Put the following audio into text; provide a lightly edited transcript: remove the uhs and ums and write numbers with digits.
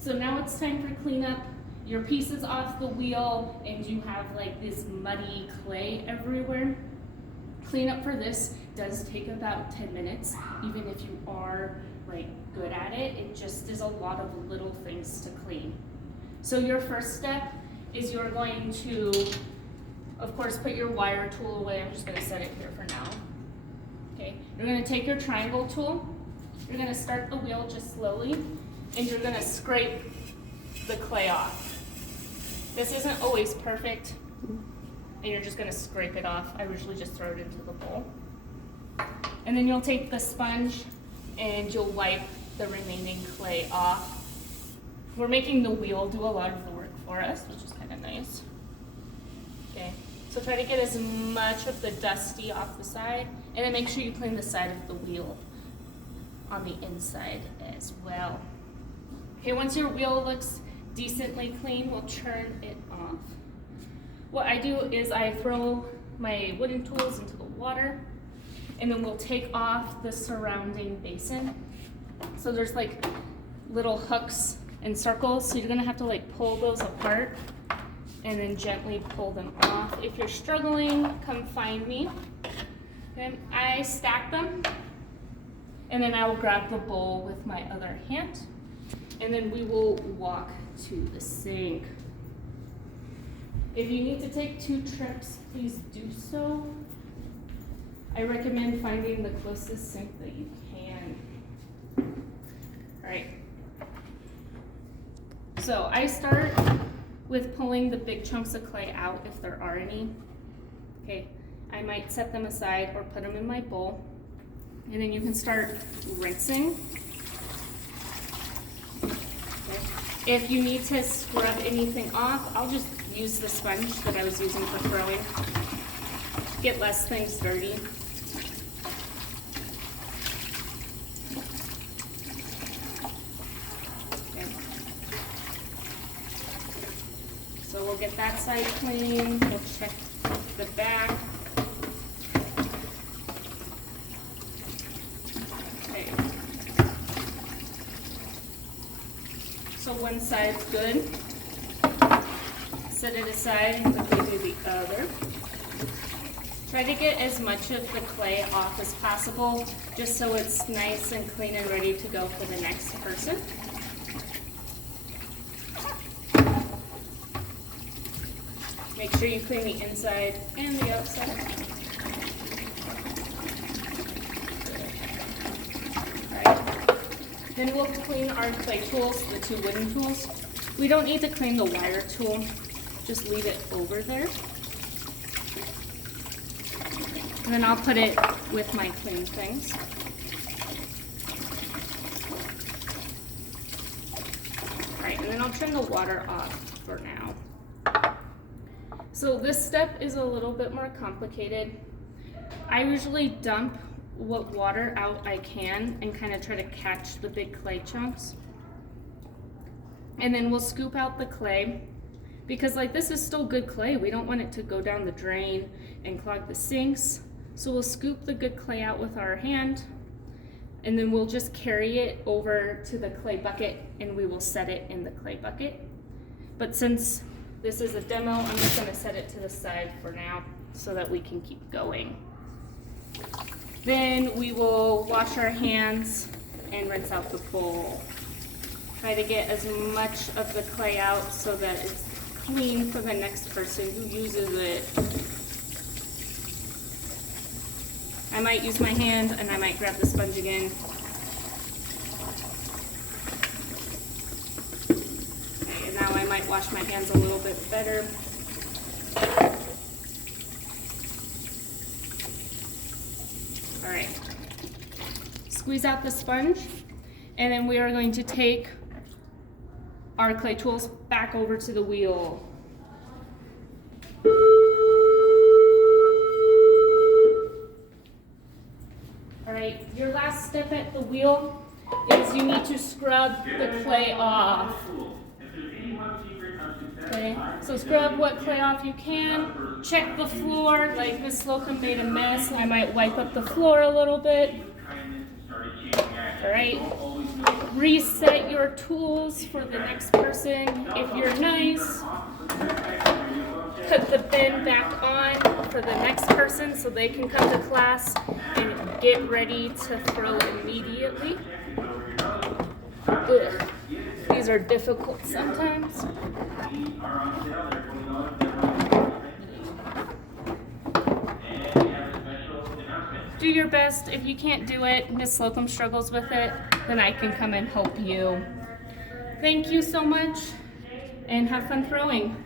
So now it's time for cleanup. Your piece is off the wheel and you have like this muddy clay everywhere. Cleanup for this does take about 10 minutes, even if you are like good at it. It just is a lot of little things to clean. So your first step is you're going to, of course, put your wire tool away. I'm just going to set it here for now. Okay, you're going to take your triangle tool. You're going to start the wheel just slowly, and you're going to scrape the clay off. This isn't always perfect, and you're just going to scrape it off. I usually just throw it into the bowl. And then you'll take the sponge and you'll wipe the remaining clay off. We're making the wheel do a lot of the work for us, which is kind of nice. Okay, so try to get as much of the dusty off the side, and then make sure you clean the side of the wheel on the inside as well. Okay, once your wheel looks decently clean, we'll turn it off. What I do is I throw my wooden tools into the water, and then we'll take off the surrounding basin. So there's like little hooks and circles, so you're gonna have to like pull those apart and then gently pull them off. If you're struggling, come find me. Then I stack them, and then I will grab the bowl with my other hand, and then we will walk to the sink. If you need to take 2 trips, please do so. I recommend finding the closest sink that you can. All right. So I start with pulling the big chunks of clay out if there are any. Okay, I might set them aside or put them in my bowl. And then you can start rinsing. Okay. If you need to scrub anything off, I'll just use the sponge that I was using for throwing. Get less things dirty. So we'll get that side clean, we'll check the back. Okay. So one side's good. Set it aside and quickly do the other. Try to get as much of the clay off as possible, just so it's nice and clean and ready to go for the next person. Make sure you clean the inside and the outside. Alright. Then we'll clean our clay tools, the 2 wooden tools. We don't need to clean the wire tool, just leave it over there. And then I'll put it with my clean things. Alright, and then I'll turn the water off for now. So this step is a little bit more complicated. I usually dump what water out I can and kind of try to catch the big clay chunks. And then we'll scoop out the clay, because like this is still good clay. We don't want it to go down the drain and clog the sinks. So we'll scoop the good clay out with our hand, and then we'll just carry it over to the clay bucket and we will set it in the clay bucket. But since this is a demo, I'm just going to set it to the side for now so that we can keep going. Then we will wash our hands and rinse out the bowl. Try to get as much of the clay out so that it's clean for the next person who uses it. I might use my hand and I might grab the sponge again. Now I might wash my hands a little bit better. All right, squeeze out the sponge, and then we are going to take our clay tools back over to the wheel. All right, your last step at the wheel is you need to scrub the clay off. Okay, so scrub what clay off you can. Check the floor, like Miss Slocum made a mess. I might wipe up the floor a little bit. All right, Reset your tools for the next person. If you're nice, put the bin back on for the next person so they can come to class and get ready to throw immediately. Ugh. These are difficult sometimes. Do your best. If you can't do it, Miss Slocum struggles with it, then I can come and help you. Thank you so much, and have fun throwing.